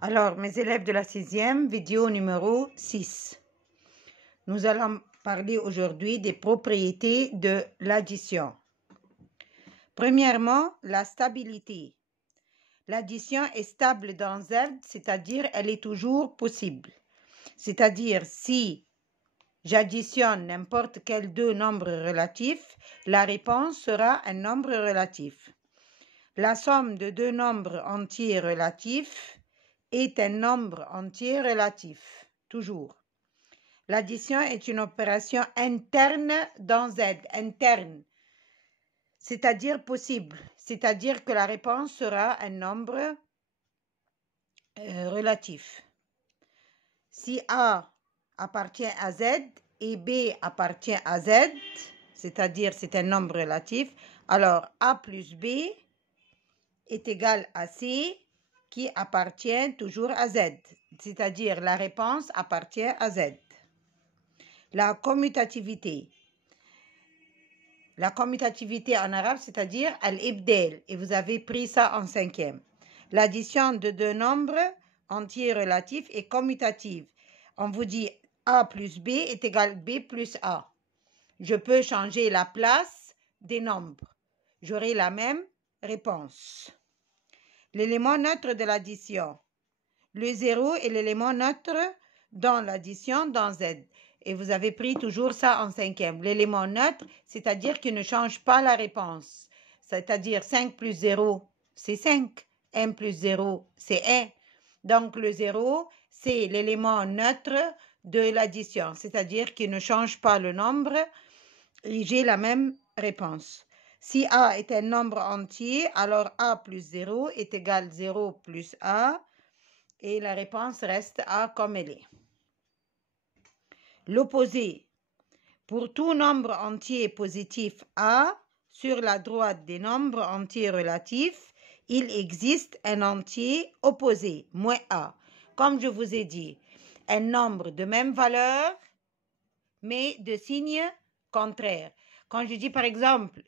Alors, mes élèves de la 6e, vidéo numéro 6. Nous allons parler aujourd'hui des propriétés de l'addition. Premièrement, la stabilité. L'addition est stable dans Z, c'est-à-dire elle est toujours possible. C'est-à-dire si j'additionne n'importe quel deux nombres relatifs, la réponse sera un nombre relatif. La somme de deux nombres entiers relatifs est un nombre entier relatif, toujours. L'addition est une opération interne dans Z, interne, c'est-à-dire possible, c'est-à-dire que la réponse sera un nombre relatif. Si A appartient à Z et B appartient à Z, c'est-à-dire c'est un nombre relatif, alors A plus B est égal à C qui appartient toujours à Z, c'est-à-dire la réponse appartient à Z. La commutativité. La commutativité en arabe, c'est-à-dire al-ibdal, et vous avez pris ça en 5e. L'addition de deux nombres entiers relatifs est commutative. On vous dit A plus B est égal à B plus A. Je peux changer la place des nombres. J'aurai la même réponse. L'élément neutre de l'addition. Le 0 est l'élément neutre dans l'addition dans Z. Et vous avez pris toujours ça en 5e. L'élément neutre, c'est-à-dire qu'il ne change pas la réponse. C'est-à-dire 5 plus 0, c'est 5. 1 plus 0, c'est 1. Donc le 0, c'est l'élément neutre de l'addition. C'est-à-dire qu'il ne change pas le nombre et j'ai la même réponse. Si A est un nombre entier, alors A plus 0 est égal à 0 plus A. Et la réponse reste A comme elle est. L'opposé. Pour tout nombre entier positif A, sur la droite des nombres entiers relatifs, il existe un entier opposé, moins A. Comme je vous ai dit, un nombre de même valeur, mais de signe contraire. Quand je dis par exemple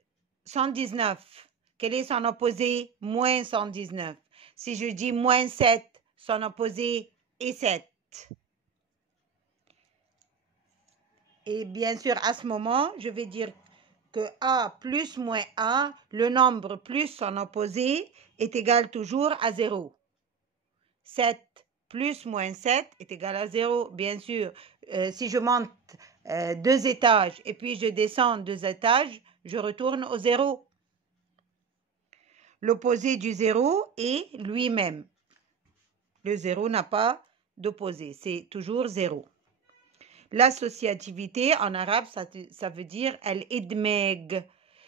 119, quel est son opposé? Moins 119. Si je dis moins 7, son opposé est 7. Et bien sûr, à ce moment, je vais dire que A plus moins A, le nombre plus son opposé, est égal toujours à 0. 7 plus moins 7 est égal à 0. Bien sûr, si je monte 2 étages et puis je descends 2 étages, je retourne au 0. L'opposé du 0 est lui-même. Le 0 n'a pas d'opposé, c'est toujours 0. L'associativité, en arabe, ça veut dire al-idmag,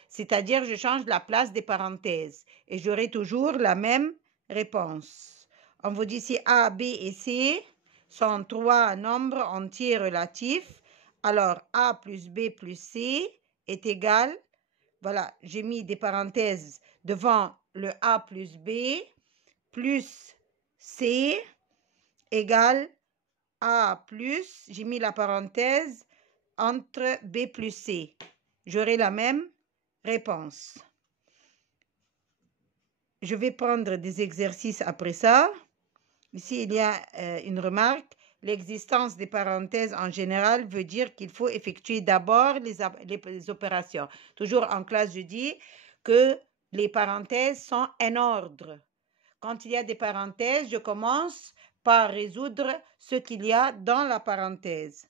c'est-à-dire je change la place des parenthèses et j'aurai toujours la même réponse. On vous dit si A, B et C sont trois nombres entiers relatifs, alors A plus B plus C est égal, voilà, j'ai mis des parenthèses devant le A plus B plus C égale A plus, j'ai mis la parenthèse entre B plus C. J'aurai la même réponse. Je vais prendre des exercices après ça. Ici, il y a une remarque. L'existence des parenthèses en général veut dire qu'il faut effectuer d'abord les opérations. Toujours en classe, je dis que les parenthèses sont un ordre. Quand il y a des parenthèses, je commence par résoudre ce qu'il y a dans la parenthèse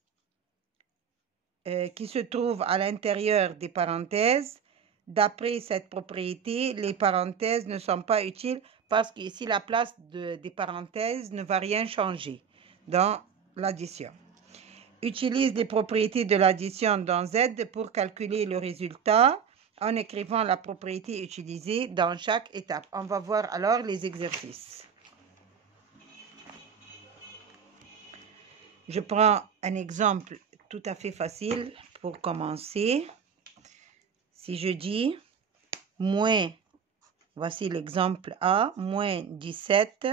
qui se trouve à l'intérieur des parenthèses. D'après cette propriété, les parenthèses ne sont pas utiles parce qu'ici, la place des parenthèses ne va rien changer dans l'addition. Utilise les propriétés de l'addition dans Z pour calculer le résultat en écrivant la propriété utilisée dans chaque étape. On va voir alors les exercices. Je prends un exemple tout à fait facile pour commencer. Si je dis moins, voici l'exemple A, moins 17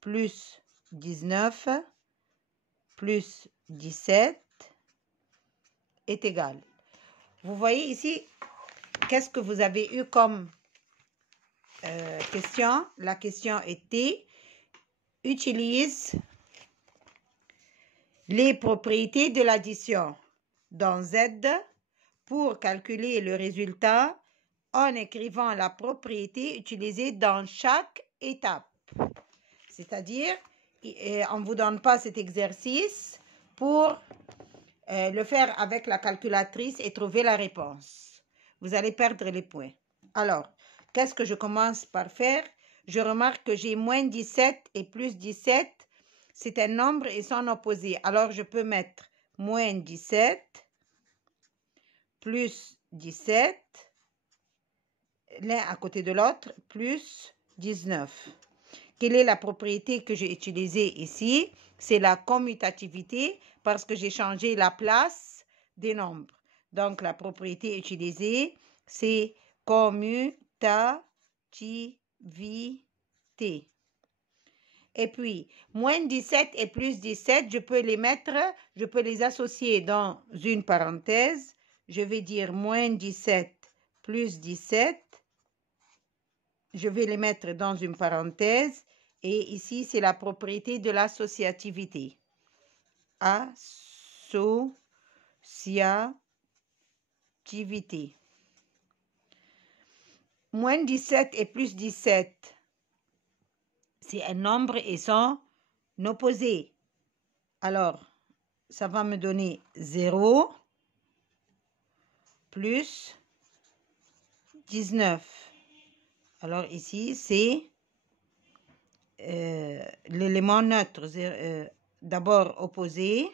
plus 19 plus 17 est égal. Vous voyez ici, qu'est-ce que vous avez eu comme question? La question était, utilise les propriétés de l'addition dans Z pour calculer le résultat en écrivant la propriété utilisée dans chaque étape. C'est-à-dire, on ne vous donne pas cet exercice pour le faire avec la calculatrice et trouver la réponse. Vous allez perdre les points. Alors, qu'est-ce que je commence par faire? Je remarque que j'ai moins 17 et plus 17. C'est un nombre et son opposé. Alors, je peux mettre moins 17 plus 17, l'un à côté de l'autre, plus 19. Quelle est la propriété que j'ai utilisée ici? C'est la commutativité parce que j'ai changé la place des nombres. Donc, la propriété utilisée, c'est commutativité. Et puis, moins 17 et plus 17, je peux les associer dans une parenthèse. Je vais dire moins 17 plus 17. Je vais les mettre dans une parenthèse. Et ici, c'est la propriété de l'associativité. Associativité. Moins 17 et plus 17, c'est un nombre et son opposé. Alors, ça va me donner 0 plus 19. Alors, ici, c'est l'élément neutre. D'abord opposé,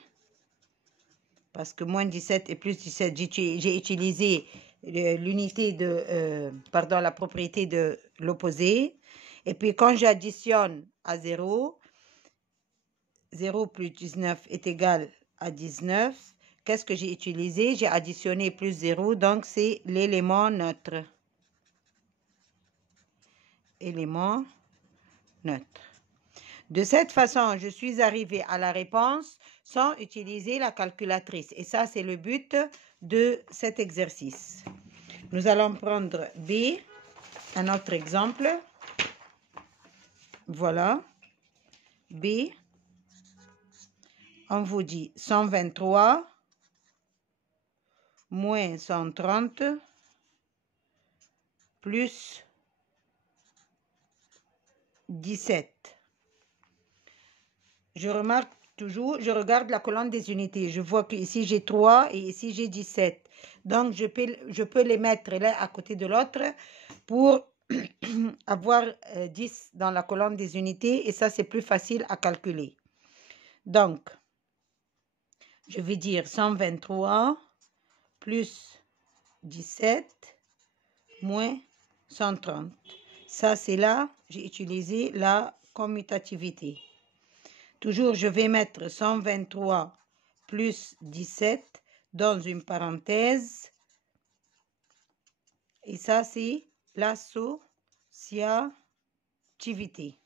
parce que moins 17 et plus 17, j'ai utilisé l'unité de, la propriété de l'opposé. Et puis, quand j'additionne à 0, 0 plus 19 est égal à 19. Qu'est-ce que j'ai utilisé? J'ai additionné plus 0, donc c'est l'élément neutre. Élément neutre. De cette façon, je suis arrivée à la réponse sans utiliser la calculatrice. Et ça, c'est le but de cet exercice. Nous allons prendre B, un autre exemple. Voilà. B, on vous dit 123 moins 130 plus 17. Je remarque toujours, je regarde la colonne des unités. Je vois que ici j'ai 3 et ici j'ai 17. Donc, je peux les mettre l'un à côté de l'autre pour avoir 10 dans la colonne des unités. Et ça, c'est plus facile à calculer. Donc, je vais dire 123 plus 17 moins 130. Ça, c'est là, j'ai utilisé la commutativité. Toujours, je vais mettre 123 plus 17 dans une parenthèse. Et ça, c'est l'associativité.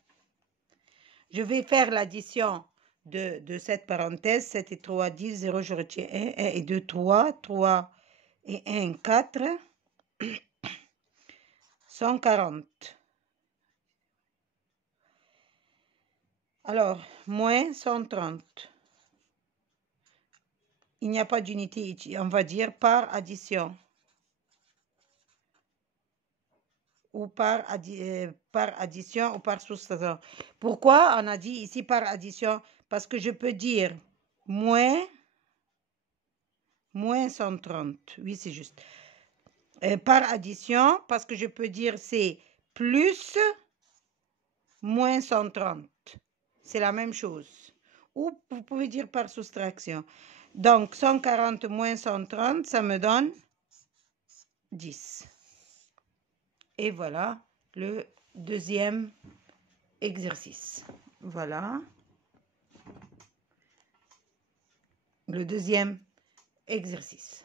Je vais faire l'addition de cette parenthèse. 7 et 3, 10, 0, je retiens 1, 1 et 2, 3, 3 et 1, 4, 140. Alors, moins 130. Il n'y a pas d'unité ici, on va dire par addition. Ou par addition ou par soustraction. Pourquoi on a dit ici par addition? Parce que je peux dire moins 130. Oui, c'est juste. Par addition, parce que je peux dire c'est plus moins 130. C'est la même chose. Ou vous pouvez dire par soustraction. Donc, 140 moins 130, ça me donne 10. Et voilà le deuxième exercice. Voilà. Le deuxième exercice.